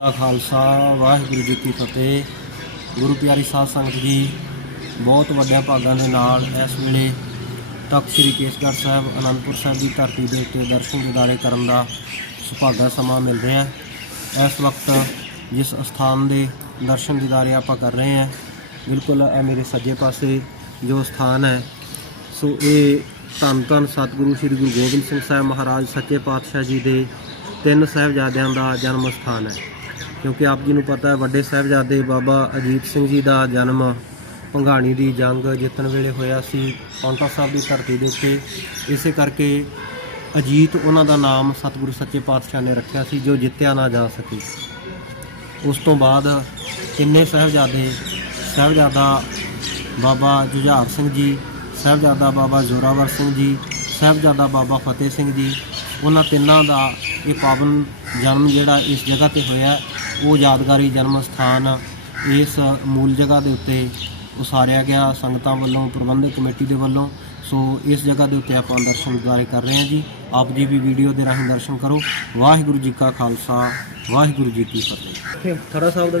ਦਾ ਖਾਲਸਾ, ਵਾਹਿਗੁਰੂ ਜੀ ਕੀ ਫਤਿਹ। ਗੁਰੂ ਪਿਆਰੀ ਸਾਧ ਸੰਗਤ ਜੀ, ਬਹੁਤ ਵੱਡਿਆਂ ਭਾਗਾਂ ਦੇ ਨਾਲ ਇਸ ਵੇਲੇ ਤਖਤ ਸ੍ਰੀ ਕੇਸਗੜ੍ਹ ਸਾਹਿਬ, ਅਨੰਦਪੁਰ ਸਾਹਿਬ ਦੀ ਧਰਤੀ ਦੇ ਉੱਤੇ ਦਰਸ਼ਨ ਦਿਦਾਰੇ ਕਰਨ ਦਾ ਸੁਭਾਗਾ ਸਮਾਂ ਮਿਲ ਰਿਹਾ ਹੈ। ਇਸ ਵਕਤ ਜਿਸ ਅਸਥਾਨ ਦੇ ਦਰਸ਼ਨ ਦਿਦਾਰੇ ਆਪਾਂ ਕਰ ਰਹੇ ਹਾਂ, ਬਿਲਕੁਲ ਇਹ ਮੇਰੇ ਸੱਜੇ ਪਾਸੇ ਜੋ ਸਥਾਨ ਹੈ, ਸੋ ਇਹ ਧੰਨ ਧੰਨ ਸਤਿਗੁਰੂ ਸ੍ਰੀ ਗੁਰੂ ਗੋਬਿੰਦ ਸਿੰਘ ਸਾਹਿਬ ਮਹਾਰਾਜ, ਸੱਚੇ ਪਾਤਸ਼ਾਹ ਜੀ ਦੇ ਤਿੰਨ ਸਾਹਿਬਜ਼ਾਦਿਆਂ ਦਾ ਜਨਮ ਸਥਾਨ ਹੈ। ਕਿਉਂਕਿ ਆਪ ਜੀ ਨੂੰ ਪਤਾ ਹੈ, ਵੱਡੇ ਸਾਹਿਬਜ਼ਾਦੇ ਬਾਬਾ ਅਜੀਤ ਸਿੰਘ ਜੀ ਦਾ ਜਨਮ ਭੰਗਾਣੀ ਦੀ ਜੰਗ ਜਿੱਤਣ ਵੇਲੇ ਹੋਇਆ ਸੀ ਪੌਂਟਾ ਸਾਹਿਬ ਦੀ ਧਰਤੀ ਦੇ ਉੱਤੇ। ਇਸੇ ਕਰਕੇ ਅਜੀਤ ਉਹਨਾਂ ਦਾ ਨਾਮ ਸਤਿਗੁਰੂ ਸੱਚੇ ਪਾਤਸ਼ਾਹ ਨੇ ਰੱਖਿਆ ਸੀ, ਜੋ ਜਿੱਤਿਆ ਨਾ ਜਾ ਸਕੇ। ਉਸ ਤੋਂ ਬਾਅਦ ਤਿੰਨੇ ਸਾਹਿਬਜ਼ਾਦੇ, ਸਾਹਿਬਜ਼ਾਦਾ ਬਾਬਾ ਜੁਝਾਰ ਸਿੰਘ ਜੀ, ਸਾਹਿਬਜ਼ਾਦਾ ਬਾਬਾ ਜ਼ੋਰਾਵਰ ਸਿੰਘ ਜੀ, ਸਾਹਿਬਜ਼ਾਦਾ ਬਾਬਾ ਫਤਿਹ ਸਿੰਘ ਜੀ, ਉਹਨਾਂ ਤਿੰਨਾਂ ਦਾ ਇਹ ਪਾਵਨ ਜਨਮ ਜਿਹੜਾ ਇਸ ਜਗ੍ਹਾ ਤੇ ਹੋਇਆ ਉਹ ਯਾਦਗਾਰੀ ਜਨਮ ਸਥਾਨ ਇਸ ਮੂਲ ਜਗ੍ਹਾ ਦੇ ਉੱਤੇ ਉਸਾਰਿਆ ਗਿਆ ਸੰਗਤਾਂ ਵੱਲੋਂ, ਪ੍ਰਬੰਧਕ ਕਮੇਟੀ ਦੇ ਵੱਲੋਂ। ਸੋ ਇਸ ਜਗ੍ਹਾ ਦੇ ਉੱਤੇ ਆਪਾਂ ਦਰਸ਼ਨ ਦਿਦਾਰੇ ਕਰ ਰਹੇ ਹਾਂ ਜੀ। ਆਪ ਜੀ ਵੀ ਵੀਡੀਓ ਦੇ ਰਾਹੀਂ ਦਰਸ਼ਨ ਕਰੋ। ਵਾਹਿਗੁਰੂ ਜੀ ਕਾ ਖਾਲਸਾ, ਵਾਹਿਗੁਰੂ ਜੀ ਕੀ ਫਤਿਹ। ਥੜਾ ਸਾਹਿਬ ਦਾ